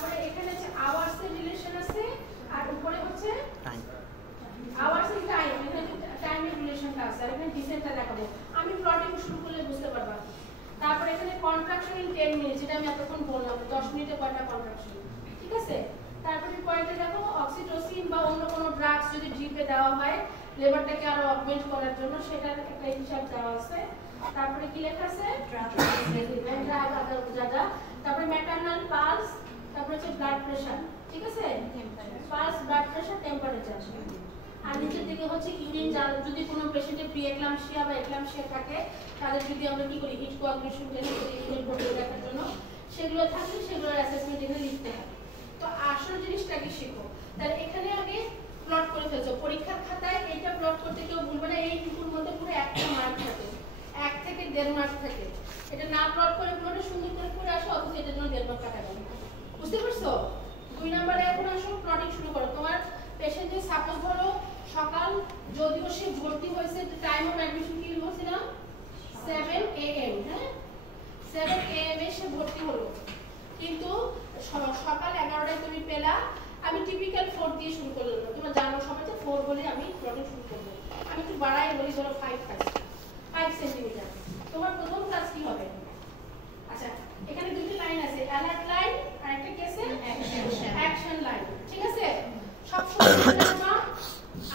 তারপরে এখানে হচ্ছে আওয়ার্স এর রিলেশন আছে আর উপরে হচ্ছে টাইম আওয়ার্স এর টাইম এখানে টাইমের রিলেশনটা আছে আর এখানে ডিসেন্টটা দেখাবো আমি প্লটিং শুরু করলে বুঝতে পারবা তারপর এখানে কন্ট্রাকশন ইন 10 মিনিট যেটা আমি এতক্ষণ বললাম 10 মিনিটে কয়টা কন্ট্রাকশন ঠিক আছে তারপরে পয়েন্টে দেখো অক্সিটোসিন বা অন্য কোনো ড্রাগস যদি ড্রিপে দেওয়া হয় লেবারটাকে আরো অগমেন্ট করার জন্য সেটার একটা হিসাব দেওয়া আছে তারপরে কি লেখা আছে ড্রাগ দাদা তারপরে ম্যাটারনাল পালস তারপরে হচ্ছে ব্লাড প্রেসার ঠিক আছে পালস ব্লাড প্রেসার টেম্পারেচার আর নিচের দিকে হচ্ছে ইউরিন যদি কোনো পেশেন্টের প্রিএক্লাম্পসিয়া বা এক্লাম্পসিয়া থাকে তাদের যদি আমরা কি করি হিট কোয়াগুলেশন টেস্ট করি ইউরিন প্রোটিন দেখার জন্য সেগুলো থাকলে সেগুলোর অ্যাসেসমেন্ট এখানে লিখতে হবে তো আসল জিনিসটা কি শিখো তাহলে এখানে আগে প্লট করে ফেলছো পরীক্ষার খাতায় এইটা প্লট করতে কেউ ভুলবে না এইটুকুর মধ্যে পুরো একটা মার্ক থাকে 1 থেকে 1.5 মার্ক থাকে এটা না প্লট করে পুরোটা সুন্দর করে করে আসো অথচ এটার জন্য 1.5 মার্ক কাটা যাবে বুঝতে পারছো 2 নম্বরে এখন আসো প্লটিং শুরু করো তোমার পেশেন্টের সাপোজ ধরো সকাল যদিও সে ভর্তি হয়েছে টাইম অফ অ্যাডমিশন কি বলছিলাম 7 AM হ্যাঁ 7 AM এ সে ভর্তি হলো কিন্তু সকাল 11টায় তুমি পেলা আমি টিপিক্যাল 4 দিয়ে শুরু করলাম তোমরা জানো সবাই যে 4 বলে আমি প্লটিং শুরু করব আমি একটু বাড়াই বলি ধরো 5 সেন্টিমিটার তোমার প্রথম কাজ কি হবে আচ্ছা এখানে দুটো লাইন আছে অ্যালার্ট লাইন আর একটা কি আছে অ্যাকশন লাইন ঠিক আছে সব সময়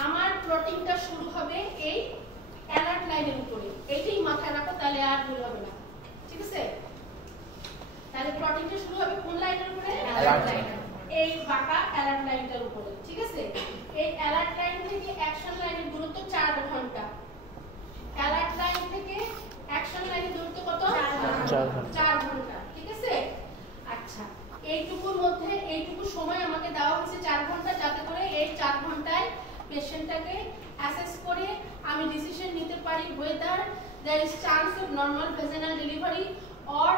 আমার প্লটিংটা শুরু হবে এই অ্যালার্ট লাইনের উপরে এইটাই মাথায় রাখো তাহলে আর ভুল হবে না ঠিক আছে তাহলে প্লটিংটা শুরু হবে কোন লাইনের উপরে অ্যালার্ট লাইন এই বাঁকা অ্যালার্ট লাইনটার উপরে ঠিক আছে এই অ্যালার্ট লাইন থেকে অ্যাকশন লাইনের দূরত্ব 4 ঘন্টা অ্যালার্ট লাইন থেকে অ্যাকশন লাইনের দূরত্ব কত 4 ঘন্টা ঠিক আছে আচ্ছা এইটুকুর মধ্যে এইটুকু সময় আমাকে দেওয়া হয়েছে 4 ঘন্টা যাতে করে এই 4 ঘন্টায় পেশেন্টটাকে অ্যাসেস করে আমি ডিসিশন নিতে পারি whether there is chance of normal vaginal delivery or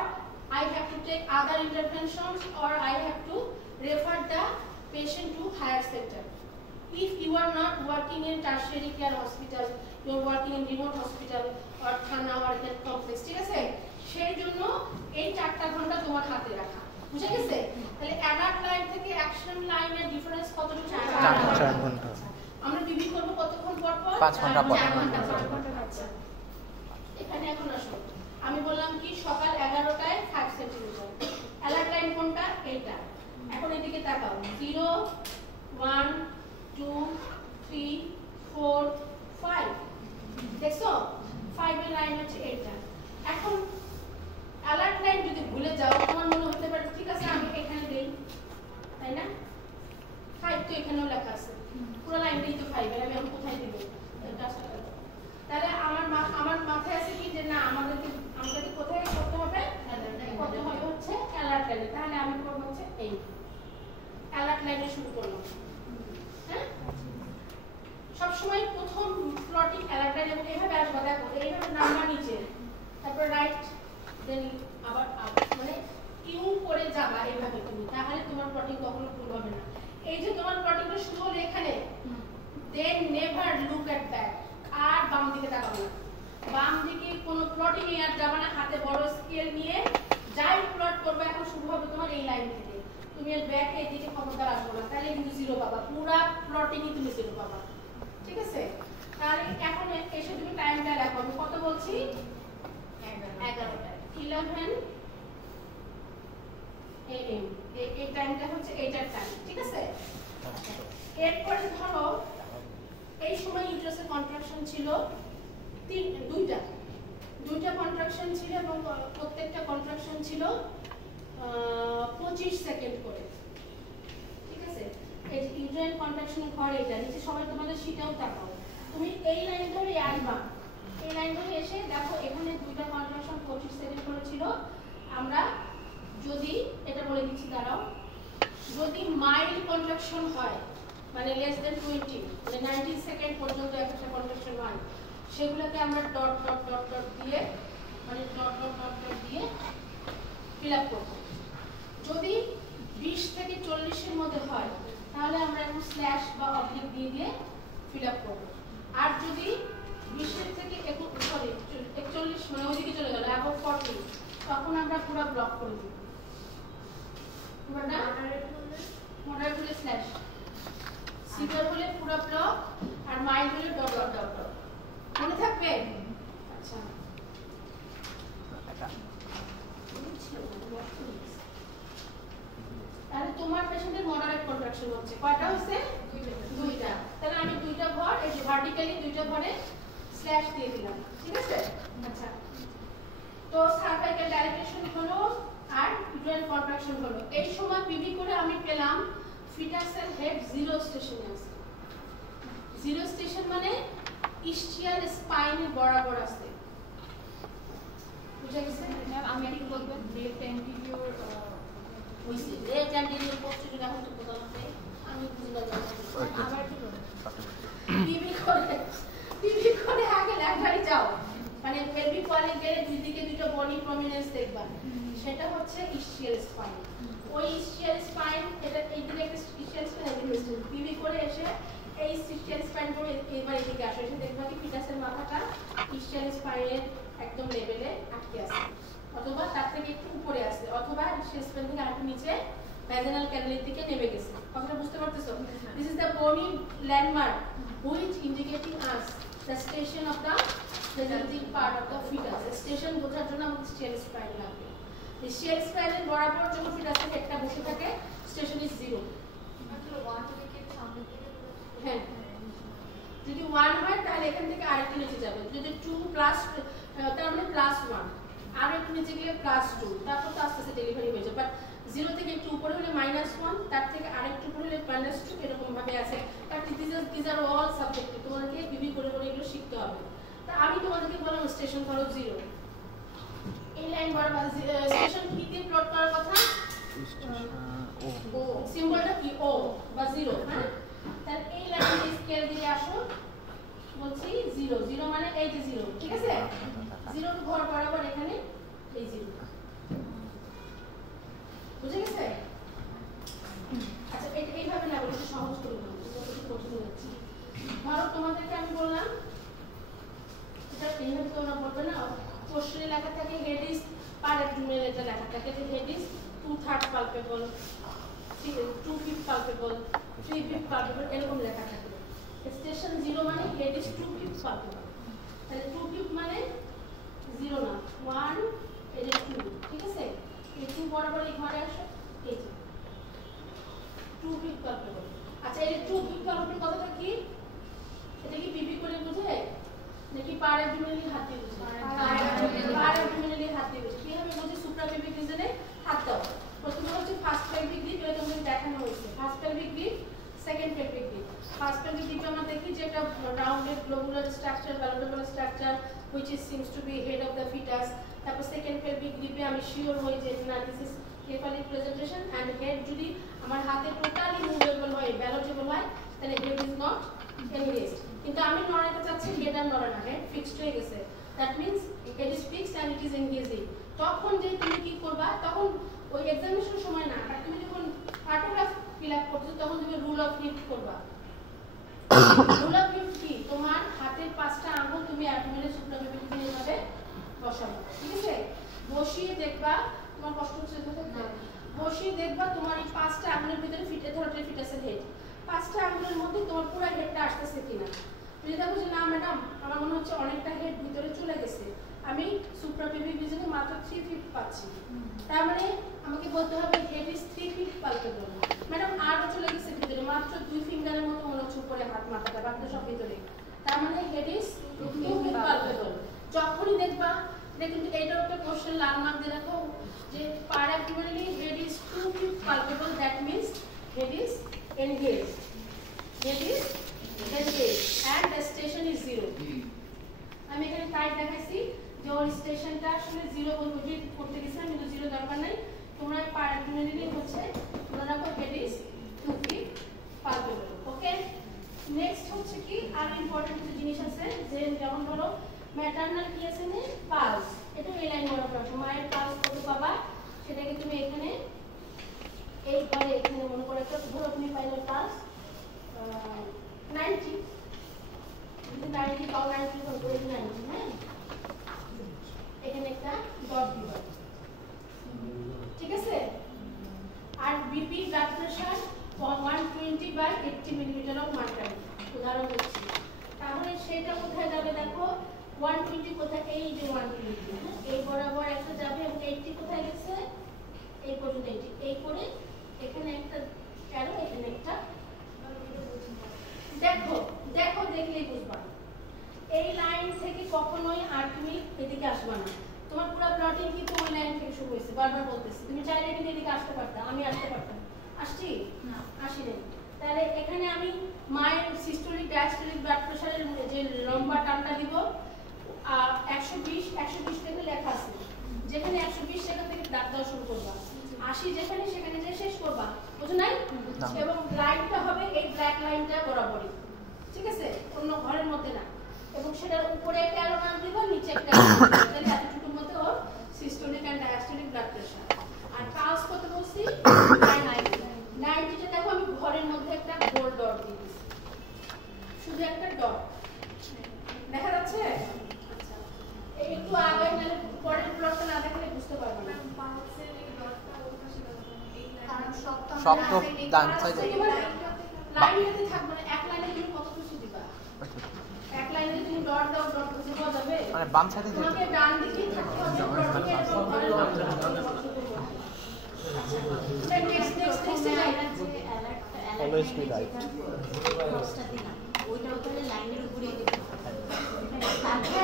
I have to take other interventions or I have to refer the patient to higher center. If you are not working in tertiary care hospital, you are working in remote hospital or thana or health complex, ঠিক আছে সেই জন্য এই 4টা ঘন্টা তোমার হাতে রাখা বুঝে গেছে তাহলে অ্যালার্ট লাইন থেকে অ্যাকশন লাইনের ডিফারেন্স কতটুকু 4 ঘন্টা আমরা বিবি করব কতক্ষণ পর পর 5 ঘন্টা পর 4 ঘন্টা আচ্ছা এখানে এখন আসো আমি বললাম কি সকাল 11টায় 5 সেন্টিমিটার অ্যালার্ট লাইন কোনটা এইটা এখন এদিকে তাকাও 0 1 2 3 4 5 দেখছো 5 এর লাইন হচ্ছে এইটা এখন অ্যালার্ট লাইন যদি ভুলে যাও তোমার মনে হতে পারে ঠিক আছে আমি এখানে দেই তাই না 5 তো এখানেও লেখা আছে পুরো লাইনটাই তো 5 এর আমি এখন কোথায় দেব তাহলে আমার মাথায় আছে কি যে না আমাদেরকে কোথায় করতে হবে করতে হবে হচ্ছে অ্যালার্ট লাইনে তাহলে আমি করব হচ্ছে এই অ্যালার্ট লাইনে শুরু করলাম হ্যাঁ সব সময় প্রথম প্লটিং অ্যালার্ট লাইন এবং এইভাবে আসবে দেখো এইভাবে নাম্বার নিচে তারপর রাইট দেন আবার আপ মানে কিউ করে যাবা এইভাবে তুমি তাহলে তোমার প্লটিং কখনো ভুল হবে না এই যে তোমার প্লটিংটা শুরু হলো এখানে দেন নেভার লুক এট ব্যাক আর বাম দিকে তাকাবো না বাম দিকে কোনো প্লটিং এ আর যাবে না হাতে বড় স্কেল নিয়ে যাই প্লট করবে এখন শুরু হবে তোমার এই লাইন থেকে তুমি এর ব্যাক এর দিকে ক্ষমতা রাখবে না তাহলে কিন্তু 0 পাবা পুরো প্লটিং ই তুমি 0 পাবা ঠিক আছে তাহলে এখন এসে তুমি টাইমটা লেখো আমি কত বলছি 11টা 11 AM এই টাইমটা হচ্ছে এইটার টাইম ঠিক আছে এরপরে ধরো এই সময় ইউটারাসের কন্ট্রাকশন ছিল দুইটা কন্ট্রাকশন ছিল এবং প্রত্যেকটা কন্ট্রাকশন ছিল 25 সেকেন্ড করে ঠিক আছে এই যে ইউটারাইন কন্ট্রাকশনের ঘর এটা নিচে সবাই তোমাদের শীটেও তাকাও তুমি এই লাইন ধরে আসবা এই লাইন ধরে এসে দেখো এখানে দুইটা কন্ট্রাকশন 25 সেকেন্ড করে ছিল আমরা যদি এটা বলে দিচ্ছি দাঁড়াও যদি মাইল্ড কন্ট্রাকশন হয় মানে লেস দেন 20 মানে 90 সেকেন্ড পর্যন্ত একটা কন্ট্রাকশন হয় সেগুলোকে আমরা ডট ডট ডট ডট দিয়ে মানে ডট ডট ডট ডট দিয়ে ফিল আপ করব যদি 20 থেকে 40 এর মধ্যে হয় তাহলে আমরা এখন স্ল্যাশ বা অবলিক দিয়ে দিয়ে ফিল আপ করব আর যদি 20 এর থেকে 41 মানে ওইদিকে চলে গেল অ্যাবভ 40 তখন আমরা পুরো ব্লক করে দেব মডারেট হলে স্ল্যাশ, সিভিয়ার হলে পুরো ব্লক, আর মাইল্ড হলে ডট ডট ডট ডট। মনে থাকবে? আচ্ছা, তাহলে তোমার পেশেন্টের মডারেট কন্ট্রাকশন হচ্ছে কয়টা হচ্ছে? দুইটা। তাহলে আমি দুইটা ভর এই যে ভার্টিক্যালি দুইটা ভরে স্ল্যাশ দিয়ে দিলাম, ঠিক আছে? আচ্ছা, তো সার্ভাইকাল ডাইলেটেশন হলো আর ইউটেরাইন কন্ট্রাকশন হলো। এই সময় পিভি করে আমি পেলাম ফিটাসের হেড জিরো স্টেশনে আছে। জিরো স্টেশন মানে ইসচিয়াল স্পাইনের বরাবর আছে। বুঝা গেছে? ম্যাম আমি কি বলবো রেট অ্যান্টিরিয়র হইছে রেট অ্যান্টিরিয়র পোস্টেরিয়র এখন তো কথা বলতে আমি বুঝলা যাব। আবার কি করব? পিভি করে আগে ল্যাটারি যাও, মানে পেলভিক ওয়ালে গেলে দুই দিকে দুটো বডি প্রমিনেন্স দেখবা, সেটা হচ্ছে ইসচিয়াল স্পাইন। ওই ইসচিয়াল স্পাইন এটা এই দিকে একটা ইসচিয়াল স্পাইন আছে, পিভি করে এসে এই ইসচিয়াল স্পাইন করে এবার এদিকে আসে, এসে দেখবা কি ফিটাসের মাথাটা ইসচিয়াল স্পাইনের একদম লেভেলে আটকে আছে, অথবা তার থেকে একটু উপরে আছে, অথবা ইসচিয়াল স্পাইন থেকে আরেকটু নিচে ভ্যাজিনাল ক্যানালের দিকে নেমে গেছে। কথাটা বুঝতে পারতেছো? দিস ইজ দ্য বনি landmark which indicating us the station of the presenting part of the fetus. Station বোঝার জন্য আমাদের ইসচিয়াল স্পাইন লাগবে। ইসচিয়াল স্পাইনের বরাবর যখন ফিটাসের হেডটা বসে থাকে স্টেশন ইজ জিরো। হ্যাঁ, যদি 1 হয় তাহলে এখান থেকে আরেকটু নিচে যাবে, যদি 2 প্লাস তার মানে +1, আর একটু নিচে গেলে +2, তারপর তো আস্তে আস্তে ডেলিভারি হয়ে যাবে। বাট 0 থেকে একটু উপরে হলে -1, তার থেকে আরেকটু উপরে হলে -2, এরকম ভাবে আছে। But this are all subjective, তোমাদেরকে বিবি করে করে এগুলো শিখতে হবে। তা আমি তোমাদেরকে বললাম স্টেশন ধরো 0, এই লাইন বরাবর স্টেশন কি দিয়ে প্লট করার কথা? ও সিম্বলটা কি? ও বা 0, হ্যাঁ? তাহলে এই লাইনে স্কেল দিয়ে আসো, বলছি 0, 0 মানে এই যে 0, ঠিক আছে? 0 ঘর বরাবর এখানে এই 0, বুঝে গেছে? আচ্ছা, এইভাবে না বলে সহজ করে নাও, একটু কঠিন হচ্ছে। ধরো তোমাদেরকে আমি বললাম এটা এইভাবে তোমরা বলবে না, কোশ্চেনে লেখা থাকে হেড ইজ পার অ্যাবডোমেন, এটা লেখা থাকে যে head is 2/3 palpable, 2/5 palpable, 3/5 palpable, এরকম লেখা থাকে। স্টেশন 0 মানে হেড ইজ 2/5 পালপেবল, তাহলে 2/5 মানে 0 না 1, এটা 2, ঠিক আছে? এই 2 বরাবর এই ঘরে আসো, এই যে 2/5 পালপেবল। আচ্ছা, এই 2/5 পালপেবল কথাটা কি? এটা কি পিপি করে বুঝে নাকি পার অ্যাবডোমেনালি হাত দিয়ে বুঝে? পার অ্যাবডোমেনালি হাত দিয়ে বুঝে। কিভাবে বুঝে? সুপ্রাপিভিক রিজনে হাত দাও। প্রথমে হচ্ছে ফার্স্ট পেলভিক ডিপ, এটা তোমাদের দেখানো হয়েছে। First pelvic dip, second pelvic dip. First pelvic dip আমরা দেখি যে একটা rounded globular structure, valuable structure which is seems to be head of the fetus. তারপর সেকেন্ড পেলভিক ডিপে আমি শিওর হই যে না this is cephalic presentation and head যদি আমার হাতে টোটালি মুভেবল হয়, ভ্যালুডেবল হয়, তাহলে হেড ইজ নট এনগেজড। কিন্তু আমি নড়াতে চাচ্ছি, হেড আর নড়ে না, হেড ফিক্সড হয়ে গেছে, that means head is fixed and it is engaging. তখন যে তুমি কি করবা, তখন ওই এক্সামিনেশনের সময় না, আর তুমি যখন অটোগ্রাফ ফিল আপ করছো তখন তুমি রুল অফ লিফট করবা। রুল অফ লিফট কি? তোমার হাতের 5টা আঙ্গুল তুমি অ্যাবডোমেনের সুপ্রাপিভিক এভাবে বসাবো, ঠিক আছে? বসিয়ে দেখবা, তোমার কষ্ট হচ্ছে তো? বসিয়ে দেখবা তোমার এই 5টা আঙ্গুলের ভিতরে ফিটে ধরো ফিটাসের হেড, 5টা আঙ্গুলের মধ্যে তোমার পুরো হেডটা আসতেছে কিনা। যদি দেখো যে না ম্যাডাম আমার মনে হচ্ছে অনেকটা হেড ভিতরে চলে গেছে, আমি সুপ্রাপিভিক রিজনে মাত্র 3/5 পাচ্ছি, তার মানে আমাকে বলতে হবে হেড ইজ 3/5 পালপেবল। ম্যাডাম আরও চলে গেছে ভিতরে, মাত্র 2 ফিঙ্গারের মতো মনে হচ্ছে উপরে হাত মাথাটা, বাকি সব ভিতরে, তার মানে হেড ইজ 2/5 পালপেবল। যখনই দেখবা, দেখুন এইটাও একটা কোশ্চেন লার্মার্ক দিয়ে রাখো যে per abdominally head is 2/5 palpable, that means head is engaged, head is engaged and the station is 0. আমি এখানে টাইপ দেখাইছি যে ওর স্টেশনটা আসলে 0 বলতে করতে গেছিলাম, কিন্তু 0 দরকার নাই, তোমরা পার অ্যাবডোমেনালি হচ্ছে তোমরা রাখো head is 2/5 palpable. Okay, next হচ্ছে কি আর ইম্পর্টেন্ট কিছু জিনিস আছে, যে যেমন ধরো ম্যাটারনাল কি আছে না পালস, এটা এই লাইন বরাবর মায়ের পালস কত পাবা সেটাকে তুমি এখানে এইবারে এখানে মনে করে একটা ধরো তুমি পাইলে পালস 90, যদি 90 পাও 90 তো 90, হ্যাঁ এখানে একটা ডট দিবা, ঠিক আছে? আর blood pressure 120/80 millimetre of mercury, উদাহরণ দিচ্ছি। তাহলে সেটা কোথায় যাবে দেখো, 120 কোথায়, এই যে 120, এই বরাবর একটা যাবে এবং 80 কোথায় গেছে, এই পর্যন্ত 80, এই করে এখানে একটা অ্যারো, এখানে একটা। দেখো দেখো দেখলেই বুঝবা, এই লাইন থেকে কখনোই আর তুমি এদিকে আসবে না। তোমার পুরো প্লটিং কিন্তু ওই লাইন থেকে শুরু হয়েছে, বারবার বলতেছি। তুমি চাইলে কিন্তু এদিকে আসতে পারতা, আমি আসতে পারতাম, আসছি না, আসি নাই। তাহলে এখানে আমি মায়ের সিস্টোলিক ডায়াস্টোলিক ব্লাড প্রেশারের যে লম্বা টানটা দিব 120 থেকে লেখা আছে, যেখানে 120 সেখান থেকে দাগ দেওয়া শুরু করবা, 80 যেখানে সেখানে যে শেষ করবা, বুঝো নাই? এবং লাইনটা হবে এই ব্ল্যাক লাইনটা বরাবরই, ঠিক আছে, অন্য ঘরের মধ্যে না। এবং সেটার উপরে একটা অ্যারো নাম দিব, নিচে একটা তাহলে এতটুকুর মধ্যে ওর systolic and diastolic blood pressure. আর পালস কত বলছি, 90 টা দেখো আমি ঘরের মধ্যে একটা গোল ডট দিয়েছি, শুধু একটা ডট দেখা যাচ্ছে। আচ্ছা এই একটু আগে নালে পরের প্লটটা না দেখলে বুঝতে পারবে না। পালসের এই ডটটা ওর পাশে দাও, এই লাইন সব তো ডান সাইডে লাইনটাতে থাকবে না, এক লাইনে তুমি কত কিছু দিবা, এক লাইনে তুমি ডট দাও, ডট বুঝে পাওয়া যাবে, মানে বাম সাইডে তোমাকে ডান দিকে থাকতে হবে প্লটিং এর এবং ঘরের মধ্যে। আচ্ছা নেক্সট লাইন আছে অ্যালার্ট, অলওয়েজ বি রাইট, ক্রসটা দিলাম ওইটা উপরে লাইনের উপরে দিতে হবে। তারপরে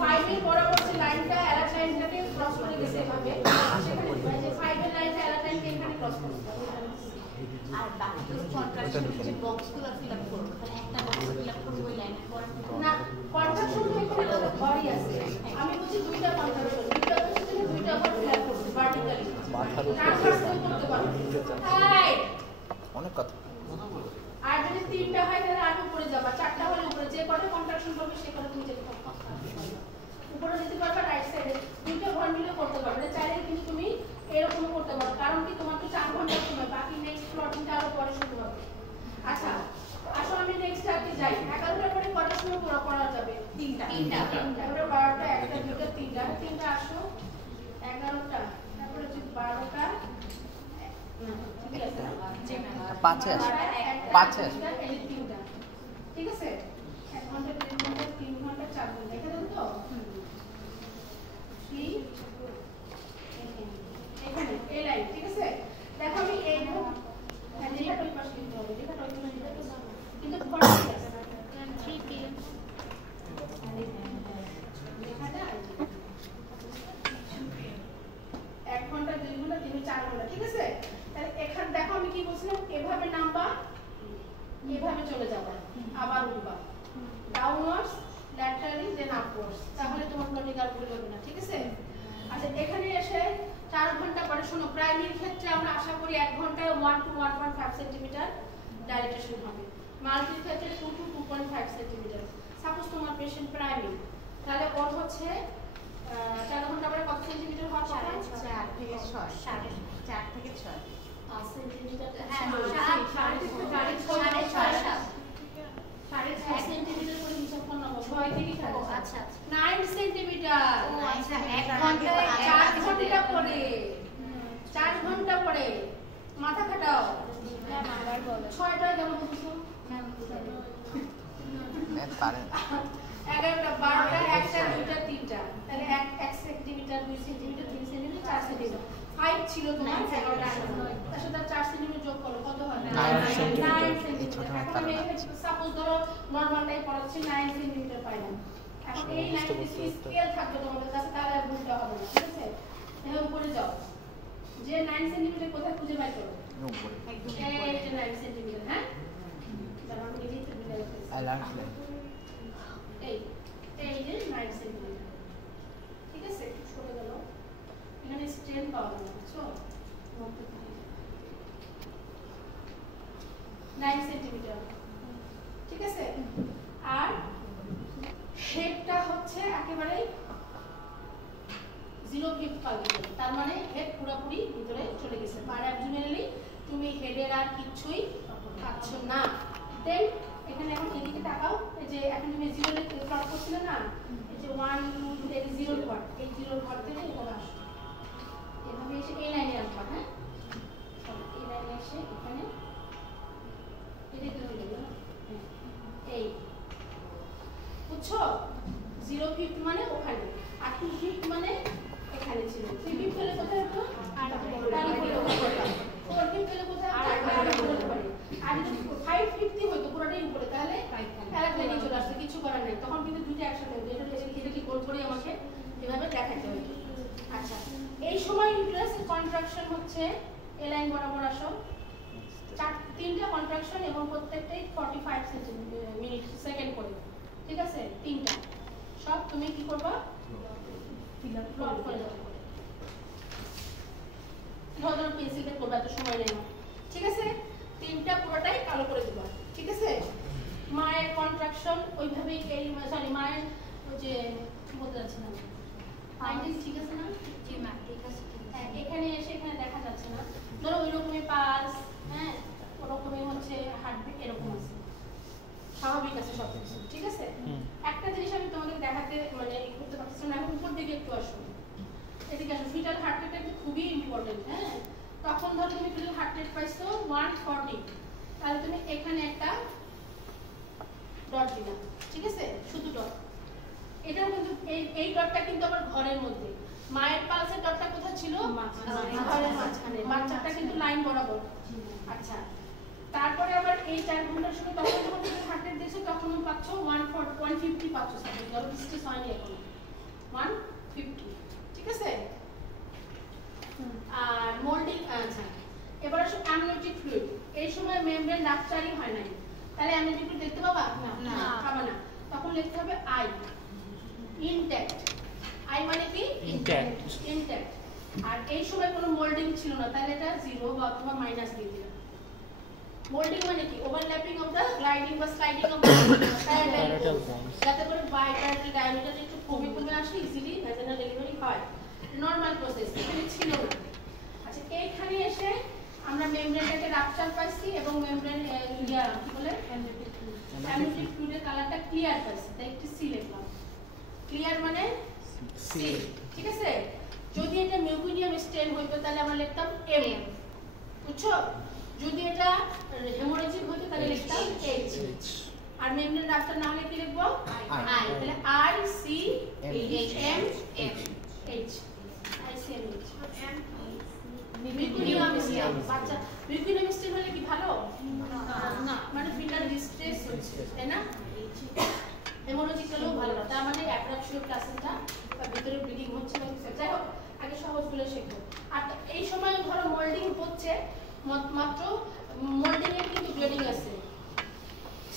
5 এর বরাবর যে লাইনটা অ্যালার্ট লাইনটাকে ক্রস করে গেছে এভাবে, সেখানে যে 5 এর লাইনটা অ্যালার্ট লাইনকে এখানে ক্রস করতে হবে। আর বাকি তো কন্ট্রাকশন যে বক্সগুলো ফিল আপ করব, তাহলে একটা বক্স ফিল আপ করব ওই লাইনের পর না, কন্ট্রাকশন তো এখানে আলাদা ঘরই আছে। আমি বলছি দুইটা কন্ট্রাকশন, দুইটা বলছি তুমি দুইটা ঘর ফিল আপ করবে ভার্টিক্যালি, মাথার উপরে করতে পারবে। হাই অনেক কথা। আর যদি তিনটা হয় তাহলে আর উপরে যাবা, চারটা হলে উপরে, যে কটা কন্ট্রাকশন করবে সে কটা তুমি যেতে পারবে, উপরে যেতে পারবে, রাইট সাইডে দুইটা ঘর মিলে করতে পারবে। চাইলে কিন্তু তুমি এরকম করতে পারো, কারণ কি তোমার তো 4 ঘন্টা সময়, বাকি নেক্সট প্লটিংটা আরো পরে শুরু হবে। আচ্ছা আসো আমি নেক্সট আরকে যাই। 11টার পরে কটার সময় পুরো করা যাবে, 3টা, 12টা, 1টা, 2টা, 3টা আসো, 11টা, তারপরে 12টা, ঠিক আছে, 5 ঠিক আছে, 1 ঘন্টা, 2 ঘন্টা, 3 ঘন্টা, 4 ঘন্টা, এটা দেন তো 3 এখানে এই লাইন, ঠিক আছে। দেখো আমি এই লেখাটা ওই পাশে লিখতে হবে, লেখাটা ওই পাশে লিখতে হবে, কিন্তু পড়া ঠিক আছে 3 pm লেখাটা 1 ঘন্টা, 2 ঘন্টা, 3 4 ঘন্টা, ঠিক আছে। তাহলে এখানে দেখো আমি কি বলছিলাম, এভাবে নামবা, এভাবে চলে যাবা, আবার উঠবা, ডাউনওয়ার্ডস, ল্যাটারালি, দেন আপওয়ার্ডস, তাহলে তোমার প্লটিং আর ভুল হবে না, ঠিক আছে। আচ্ছা এখানে এসে 4 ঘন্টা পরে শোনো, প্রাইমারি ক্ষেত্রে আমরা আশা করি 1 ঘন্টায় 1 to 1.5 সেন্টিমিটার ডাইলেটেশন হবে, মাল্টির ক্ষেত্রে 2 to 2.5 সেন্টিমিটার। সাপোজ তোমার পেশেন্ট প্রাইমারি, তাহলে ওর হচ্ছে 4 ঘন্টা পরে কত সেন্টিমিটার হওয়ার কথা, 4 থেকে 6, 4 থেকে 6 সেন্টিমিটার, হ্যাঁ 6.5 সেন্টিমিটার করে হিসাব করলাম, 6 থেকে 7, আচ্ছা 9 সেন্টিমিটার, আচ্ছা 1 ঘন্টায় 4 ঘন্টা পরে, 4 ঘন্টা পরে মাথা খাটাও, ম্যাম আবার বলো 6টা কেন বলছো ম্যাম, ম্যাম পারেন 11টা, 12টা, 1টা, 2টা, 3টা, তাহলে 1 সেন্টিমিটার, 2 সেন্টিমিটার, 3 সেন্টিমিটার, 4 সেন্টিমিটার, 5 ছিল তোমার, 11টা তার সাথে 4 সেন্টিমিটার যোগ করো, কত হয় 9 সেন্টিমিটার। সাপোজ ধরো নরমালটাই পড়াচ্ছি 9 সেন্টিমিটার পাইলাম, এখন এই লাইনে স্কেল থাকবে তোমাদের কাছে, তাহলে আর ভুলটা হবে না, ঠিক আছে। তাহলে উপরে যাও, যে 9 সেন্টিমিটার কোথায় খুঁজে বাই করো, উপরে একদম এই যে 9 সেন্টিমিটার, হ্যাঁ দাঁড়াও আমি লিখে দিই, এই যে 9 সেন্টিমিটার, ঠিক আছে। সরে গেল, এখানে স্ট্রেন পাওয়া যাবে, বুঝছো, 9 সেন্টিমিটার, ঠিক আছে। আর হেডটা হচ্ছে একেবারে 0 ফিফথ পালভিটার, তার মানে হেড পুরোপুরি ভিতরে চলে গেছে, পার অ্যাবডোমিনালি তুমি হেডের আর কিছুই পাচ্ছ না। দেন এখানে এখন এদিকে তাকাও, এই যে এখন তুমি 0 এর প্লট করছিলে না, এই যে 1 2 3 0 ঘর, এই 0 ঘর থেকে এখানে আসো, এভাবে এসে এই লাইনে আসবা, হ্যাঁ এই লাইনে কন্ট্রাকশন হচ্ছে এ লাইন বরাবর আসো, তিনটা কন্ট্রাকশন এবং প্রত্যেকটাই 45 মিনিট সেকেন্ড করে, ঠিক আছে? তিনটা সব তুমি কি করবা, প্লট করে যাবে। ধরো পেন্সিলে করবা, তো সময় নেই না, ঠিক আছে? তিনটা পুরোটাই কালো করে দিবা, ঠিক আছে? মায়ের কন্ট্রাকশন ওইভাবেই, এই সরি মায়ের ওই যে বলতে যাচ্ছে না, আইডিং ঠিক আছে না? জি ম্যাম, ঠিক আছে। হ্যাঁ, এখানে এসে এখানে দেখা যাচ্ছে না, ধরো ওই রকমই পালস, হ্যাঁ ওরকমই হচ্ছে হার্টবিট এরকম আছে, স্বাভাবিক আছে সব কিছু, ঠিক আছে? একটা জিনিস আমি তোমাদের দেখাতে মানে করতে পারছি না, এখন উপর দিকে একটু আসো, এদিকে আসো। ফিটাল হার্ট রেটটা কিন্তু খুবই ইম্পর্টেন্ট, হ্যাঁ? তখন ধরো তুমি ফিটাল হার্ট রেট পাইছো 140, তাহলে তুমি এখানে একটা ডট দিলা, ঠিক আছে? শুধু ডট। এটাও কিন্তু এই ডটটা কিন্তু আবার ঘরের মধ্যে, মায়ের পালসের ডটটা কোথায় ছিল? ঘরের মাঝখানে, বাচ্চাটা কিন্তু লাইন বরাবর। আচ্ছা, তারপরে আবার এই 4 ঘন্টার সময় তখন যখন তুমি হার্ট রেট দিয়েছো তখন পাচ্ছ 150 পাচ্ছ, সাপোজ ধরো ডিস্টেন্স হয়নি এখন 150, ঠিক আছে? আর মোল্ডিং, আচ্ছা এবার আসো অ্যামনিওটিক ফ্লুইড। এই সময় মেমব্রেন রাপচারই হয় নাই, তাহলে অ্যামনিওটিক ফ্লুইড দেখতে পাবা না, পাবা না। তখন লিখতে হবে আই, ইনট্যাক্ট। আই মানে কি? ইনট্যাক্ট। আর এই সময় কোনো মোল্ডিং ছিল না, তাহলে এটা 0 বা অথবা মাইনাস দিয়ে দিলাম। মোল্ডিং মানে কি? ওভারল্যাপিং অফ দ্য গ্লাইডিং বা sliding of the parietal bones, যাতে করে বাইপ্যারাটাল ডায়ামিটার একটু কমে আসে, ইজিলি ভ্যাজিনাল ডেলিভারি হয়। নরমাল প্রসেস, এখানে ছিল না। আচ্ছা, এইখানে এসে আমরা মেমব্রেনটাকে রাপচার পাইছি এবং মেমব্রেন কি বলে অ্যামনিওটিক ফ্লুইডের কালারটা ক্লিয়ার পাইছি, তাই একটু সি লিখলাম। ক্লিয়ার মানে সি, ঠিক আছে? যদি এটা মিউকিনিয়াম স্টেন হইতো তাহলে আমরা লিখতাম এম, বুঝছো? যদি এটা হেমোরেজিক হইতো তাহলে লিখতাম এইচ। আর মেমব্রেন রাপচার না হলে কি লিখবো? আই। তাহলে I C M H, I C M H. Meconium stain, বাচ্চা মিউকিনিয়াম স্টেন হলে কি ভালো না, মানে ফিটাল ডিস্ট্রেস হচ্ছে, তাই না? হেমোরেজিক্যালও ভালো না, তার মানে অ্যাপ্রাক্সিও প্লাসেন্টা বা ভিতরে ব্লিডিং হচ্ছে না কিছু। যাই হোক, আগে সহজগুলো শেখো। আর এই সময় ধরো মোল্ডিং হচ্ছে, মাত্র মোল্ডিং এর কিন্তু গ্রেডিং আছে,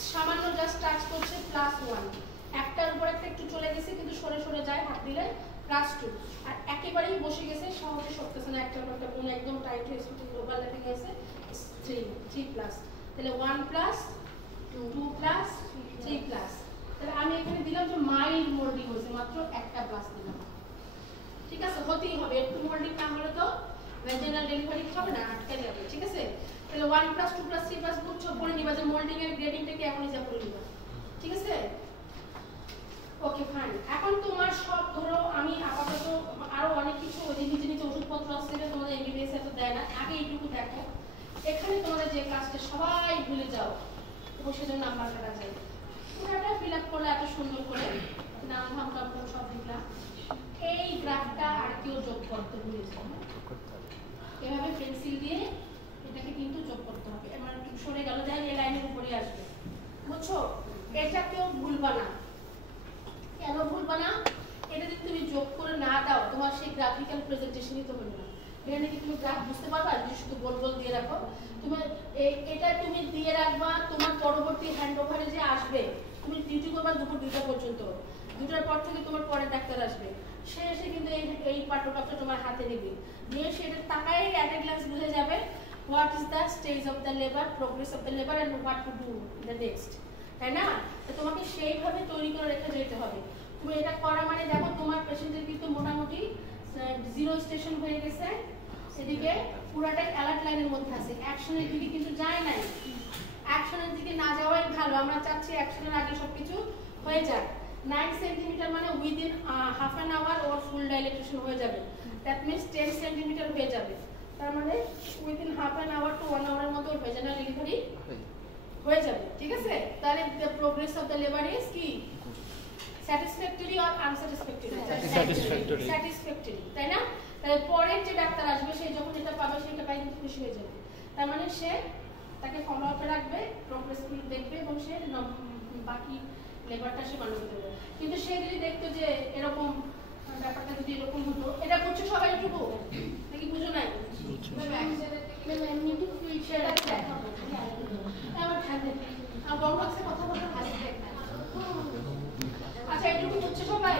সামান্য জাস্ট টাচ করছে +1, একটার উপর একটা একটু চলে গেছে কিন্তু সরে সরে যায়, হাত দিলে +2, আর একেবারেই বসে গেছে, সহজে সরতেছে না, একটার উপর একটা কোন একদম টাইট হয়ে শুটিং ওভারল্যাপিং আছে 3+, তাহলে 1+, 2+, 3+। তাহলে আমি এখানে দিলাম যে মাইল্ড মোল্ডিং হয়েছে, মাত্র একটা প্লাস দিলাম, ঠিক আছে? হতেই হবে, একটু মোল্ডিং না হলে তো ভ্যাজিনাল ডেলিভারি হবে না, আটকে যাবে, ঠিক আছে? তাহলে 1+, 2+, 3+ বুঝছো, পড়ে নিবা যে মোল্ডিং এর গ্রেডিংটাকে এখনই যা পড়ে নিবা, ঠিক আছে? Okay fine. এখন তোমার সব ধরো, আমি আপাতত আরো অনেক কিছু ওই যে নিচে ওষুধপত্র আছে, তোমাদের এমবিবিএস এত দেয় না, আগে এইটুকু দেখো। এখানে তোমাদের যে ক্লাসটা সবাই ভুলে যাও এবং সেজন্য নাম্বার কাটা যায়, পুরোটা ফিল আপ করলে এত সুন্দর করে নাম ধাম টাম সব দিলাম। এই গ্রাফটা আর কেউ যোগ করতে ভুলে যাও, এভাবে পেন্সিল দিয়ে এটাকে কিন্তু যোগ করতে হবে, মানে একটু সরে গেল, দেখেন এই লাইনের উপরে আসবে, বুঝছো? এটা কেউ ভুলবা না। কেন ভুলবা না? এটা যদি তুমি যোগ করে না দাও, তোমার সেই গ্রাফিক্যাল প্রেজেন্টেশনই তো হলো না। এখানে কি তুমি গ্রাফ বুঝতে পারবা? যদি শুধু গোল গোল দিয়ে রাখো, তুমি এটা তুমি দিয়ে রাখবা, তোমার পরবর্তী হ্যান্ডওভারে যে আসবে, তুমি ডিউটি করবা দুপুর 2টা পর্যন্ত, 2টার পর থেকে তোমার পরের ডাক্তার আসবে, সে এসে কিন্তু এই পাঠ্যক্রমটা তোমার হাতে নেবে, নিয়ে সেটা তাকাই অ্যাট এ গ্লান্স বুঝে যাবে what is the stage of the labour, progress of the labour and what to do the next, তাই না? তো তোমাকে সেইভাবে তৈরি করে রেখে যেতে হবে। তুমি এটা করা মানে দেখো তোমার পেশেন্টের কিন্তু মোটামুটি 0 স্টেশন হয়ে গেছে, এদিকে পুরাটাই অ্যালার্ট লাইনের মধ্যে আছে, অ্যাকশনের দিকে কিন্তু যায় নাই। অ্যাকশনের দিকে না যাওয়াই ভালো, আমরা চাচ্ছি অ্যাকশনের আগে সবকিছু হয়ে যাক। 9 সেন্টিমিটার মানে উইদিন হাফ অ্যান আওয়ার ওর ফুল ডাইলেটেশন হয়ে যাবে, দ্যাট মিনস 10 সেন্টিমিটার হয়ে যাবে, তার মানে within half an hour to 1 আওয়ারের মতো ভেজানাল ডেলিভারি হয়ে যাবে, ঠিক আছে? তাহলে the progress of the labour is কি স্যাটিসফ্যাক্টরি অর আনস্যাটিসফ্যাক্টরি? স্যাটিসফ্যাক্টরি, তাই না? তাহলে পরের যে ডাক্তার আসবে সে যখন এটা পাবে সেটা পাই কিন্তু খুশি হয়ে যাবে, তার মানে সে তাকে ফলো আপে রাখবে, প্রোগ্রেস দেখবে এবং সে বাকি লেবারটা সে মানুষ দেবে। কিন্তু সে যদি দেখতো যে এরকম ব্যাপারটা যদি এরকম হতো, এটা করছো সবাই একটু নাকি বুঝো নাই? ম্যাগনেটিক ফ্লুইড সেটা দেখাবো। আবার ঠান্ডা আর বড় আছে কথা বলতে হাসি দেখ না। আচ্ছা এটুকু বুঝছো সবাই?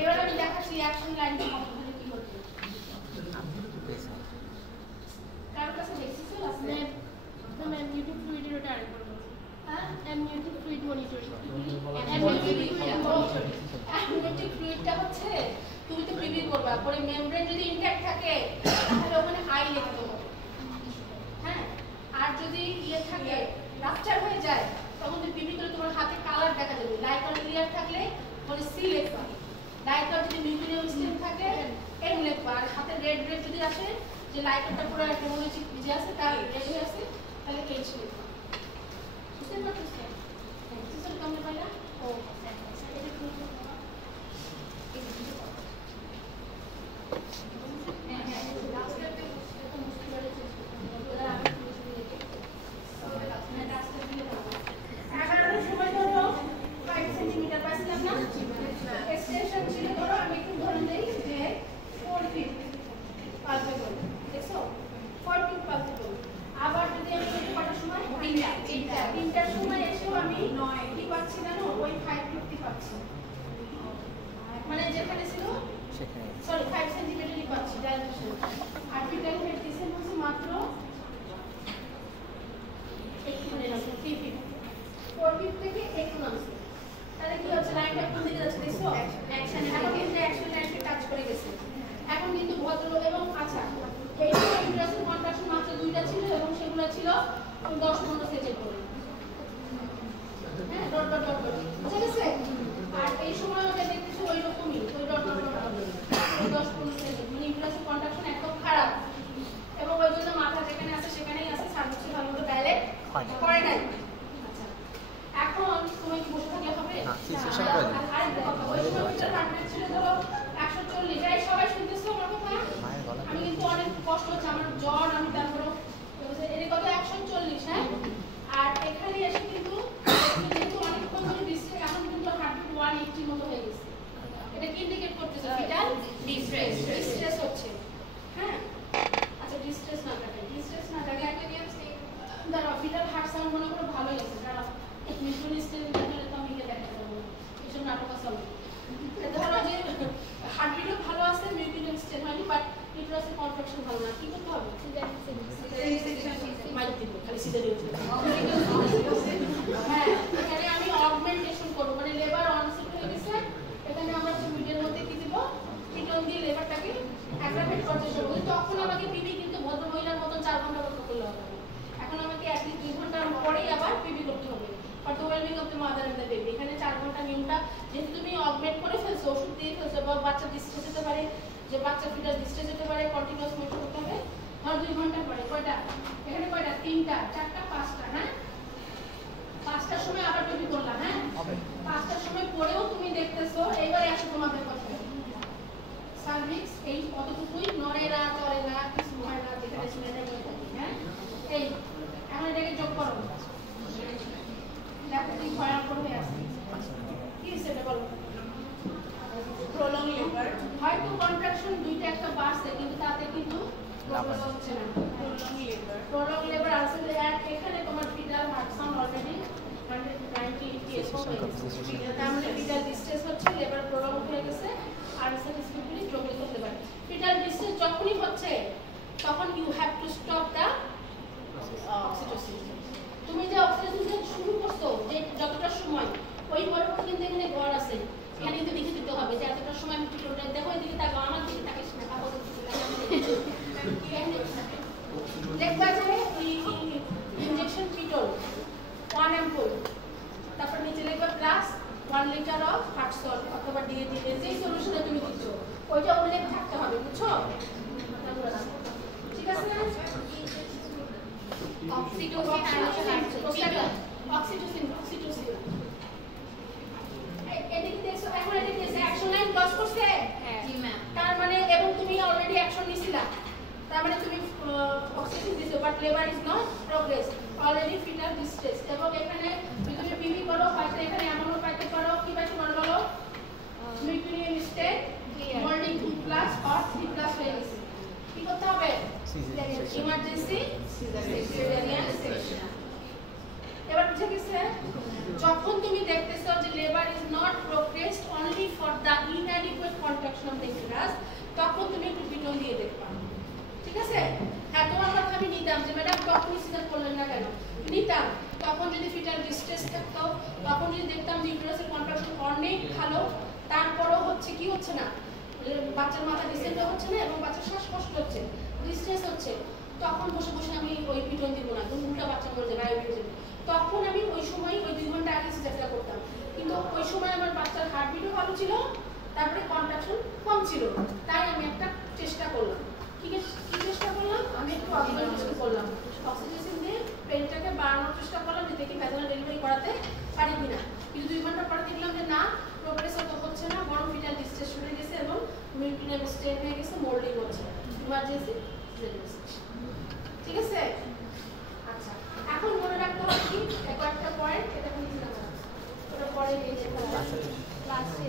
এবার আমি দেখাচ্ছি রিঅ্যাকশন লাইনটা কতখানি কি হচ্ছে। কার কাছে ডেসিসল আছে? ম্যাগনেটিক ফ্লুইডের ওটা আরেকবার বলো। হ্যাঁ ম্যাগনেটিক ফ্লুইড মনিটরিং। ম্যাগনেটিক ফ্লুইডটা হচ্ছে তুমি তো প্রিভিউ করবা, পরে মেমব্রেন যদি ইনট্যাক্ট থাকে তাহলে ওখানে আই লিখতে হবে। হ্যাঁ আর যদি ইয়ে থাকে রাপচার হয়ে যায় তখন তুমি প্রিভিউ করে তোমার হাতে কালার দেখা যাবে। লাইকার ক্লিয়ার থাকলে পরে সি লিখবা, লাইকার যদি নিউক্লিয়ার স্টেম থাকে এম লিখবা, আর হাতে রেড রেড যদি আসে যে লাইকারটা পুরো একটা মনে হচ্ছে ভিজে আছে তার রেড হয়ে আছে তাহলে এইচ লিখবা। বুঝতে পারতেছ? সিস্টেম কেমন পাইলা? ও এটা কি মানে যেখানে ছিল সরি 5 সেন্টিমিটারই পাচ্ছি ডাইমেনশন। আর্টিকেল হেড ডিসেন্ট হচ্ছে মাত্র 4 থেকে 1 আছে। তাহলে কি হচ্ছে লাইনটা কোন দিকে যাচ্ছে দেখছো? অ্যাকশন লাইনকে টাচ করে গেছে। এখন কিন্তু ভদ্রলোক এবং আচ্ছা এই ইন্টারেস্ট কন্ট্রাকশন মাত্র 2টা ছিল এবং সেগুলো ছিল 10-15 সেকেন্ড করে। হ্যাঁ ডট ডট ডট ডট বুঝা গেছে? আর এই সময় ওটা দেখতেছো ওই রকমই ওই ডট ডট ডট 10-15 সেকেন্ড। মানে ইন্টারেস্ট কন্ট্রাকশন একদম খারাপ এবং ওই জন্য মাথা যেখানে আছে সেখানেই আছে, সার্ভিসে ভালোমতো ডাইরেক্ট করে নাই। আচ্ছা এখন তুমি কি বসে থাকলে হবে? আর ওই সময় মিটার হার্টরেট ছিল ধরো 140। এই সবাই শুনতেছো আমার কথা? আমি কিন্তু অনেক কষ্ট হচ্ছে আমার জ্বর, আমি তারপরে এর কত 140। হ্যাঁ আর এখানে এসে কিন্তু যেহেতু অনেকক্ষণ ধরে ডিস্ট্রেস এখন কিন্তু হার্টরেট 180 মতো হয়ে গেছে। এটা কি ইন্ডিকেট করতেছে? ফিটাল ডিস্ট্রেস হচ্ছে। হ্যাঁ আচ্ছা ডিস্ট্রেস না থাকে একটা নিয়ম দাঁড়া ফিটাল হার্ট সাউন্ড মনে করো ভালোই আছে। দাঁড়া মিউচুয়াল স্টেজ দেখালে তো আমি এটা দেখাতে পারবো এসব নাটক চলে। ধরো যে হার্টবিটও ভালো আছে মিউচুয়াল স্টেজ হয়নি বাট ইউটেরাসের কন্ট্রাকশন ভালো না, কি করতে হবে? মাইক দিব খালি সিজারিয়ান। হ্যাঁ এখানে আমি অগমেন্টেশন করব, মানে লেবার অনসেট হয়ে গেছে, এখানে আমরা মিডিয়ার মধ্যে কি দিব? পিটন দিয়ে লেবারটাকে অ্যাগ্রাভেট করতে শুরু করি। তখন আমাকে পিবি কিন্তু ভদ্র মহিলার মতন 4 ঘন্টা করতে করলে হবে। এখন আমাকে অ্যাটলিস্ট 2 ঘন্টা পরেই আবার পিবি করতে হবে। For the wellbeing of the mother and the baby. এখানে 4 ঘন্টা নিয়মটা যেহেতু তুমি অগমেন্ট করে ফেলছো, ওষুধ দিয়ে ফেলছো, বা বাচ্চা ডিস্ট্রেস হতে পারে, যে বাচ্চা ফিটাস ডিস্ট্রেস হতে পারে, কন্টিনিউয়াস মেনটেন করতে হবে। ধর 2 ঘন্টা পরে কয়টা? এখানে কয়টা? 3টা 4টা 5টা। হ্যাঁ 5টার সময় আবার পিবি করলাম। হ্যাঁ 5টার সময় পরেও তুমি দেখতেছো এইবারে আসো তোমাদের কথা। সার্ভিক্স এই কতটুকুই নড়ে না চলে না কিছু হয় না, যেখানে ছিল না হয়ে থাকে। হ্যাঁ এই এখন এটাকে যোগ করো, দেখো কি ভয়ঙ্কর হয়ে আসছে। কি সেটা বলো? প্রলং লেবার হয়তো কন্ট্রাকশন দুইটা একটা বাড়ছে কিন্তু তাতে কিন্তু প্রবলেম হচ্ছে না। প্রলং লেবার আসলে এখানে তোমার fetal heart sound already 190 ATS হয়ে গেছে। তার মানে ফিটাল ডিস্ট্রেস হচ্ছে, লেবার প্রলং হয়ে গেছে, আরএসএল স্পিডলি প্রোগ্রেস হতে পারে। ফিটাল ডিস্ট্রেস যখনই হচ্ছে তখন you have to stop the oxytocin. তুমি যে অক্সিটোসিন শুরু করছো যে যতটা সময় ওই পরপর কিন্তু এখানে ঘর আছে, এখানে কিন্তু লিখে দিতে হবে যে এতটা সময় আমি পিটোটা দেখো, এদিকে তাকাও, আমার দিকে তাকাইস না, কাগজের দিকে দেখবা যে ওই ইনজেকশন পিটোল 1 অ্যাম্পুল, তারপর নিচে লিখবা plus 1 litre of heart salt অথবা ডিএটি যে সলিউশনে তুমি দিচ্ছ ওইটা উল্লেখ থাকতে হবে, বুঝছো? ঠিক আছে না? অক্সিটোসিন এদিকে দেখছো এখন এদিকে দেখছো অ্যাকশন লাইন ক্রস করছে। জি ম্যাম। তার মানে এবং তুমি অলরেডি অ্যাকশন নিছিলা, তার মানে তুমি অক্সিটোসিন দিছো but labour is not progress, already fetal distress. এবং এখানে যদি তুমি পিভি করো হয়তো এখানে এমনও পাইতে পারো, কি পাইতে পারো বলো? মিডপিরিয়ড স্টেট মোল্ডিং 2+ or 3+ হয়ে গেছে কি করতে হবে ইমার্জেন্সি সিজারিয়ান সেকশন এবার বুঝে গেছে যখন তুমি দেখতেছো যে labour is not progressed only for the inadequate contraction of the uterus তখন তুমি একটু পিটন দিয়ে দেখবা ঠিক আছে হ্যাঁ তোমার কথা আমি নিতাম যে ম্যাডাম তখনই সিজার করলেন না কেন নিতাম তখন যদি ফিটাল ডিস্ট্রেস থাকতো তখন যদি দেখতাম যে ইউটেরাসের কন্ট্রাকশন অনেক ভালো তারপরও হচ্ছে কি হচ্ছে না বাচ্চার মাথা ডিসেন্ট হচ্ছে না এবং বাচ্চার শ্বাসকষ্ট হচ্ছে ডিস্ট্রেস হচ্ছে তখন বসে বসে আমি ওই পিটন দিব না তুমি উল্টা বাচ্চা মরে যাবে আইও যাবে তখন আমি ওই সময় ওই 2 ঘন্টা আগে সিজারটা করতাম কিন্তু ওই সময় আমার বাচ্চার হার্টবিটও ভালো ছিল তারপরে কন্ট্রাকশন কম ছিল তাই আমি একটা চেষ্টা করলাম কি চেষ্টা করলাম আমি একটু অক্সিজেন চেষ্টা করলাম অক্সিজেন দিয়ে পেনটাকে বাড়ানোর চেষ্টা করলাম যে দেখি ভ্যাজাইনাল ডেলিভারি করাতে পারি কিনা কিন্তু 2 ঘন্টা পরে দেখলাম যে না প্রোগ্রেস অত হচ্ছে না বরং ফিটাল ডিস্ট্রেস হয়ে গেছে এবং মিডপিরিয়ড স্টেট হয়ে গেছে মোল্ডিং হচ্ছে ইমার্জেন্সি ঠিক আছে আচ্ছা এখন মনে রাখতে হবে কি একটা পয়েন্ট এটা বুঝতে হবে ওটা পরে এই যে ক্লাসে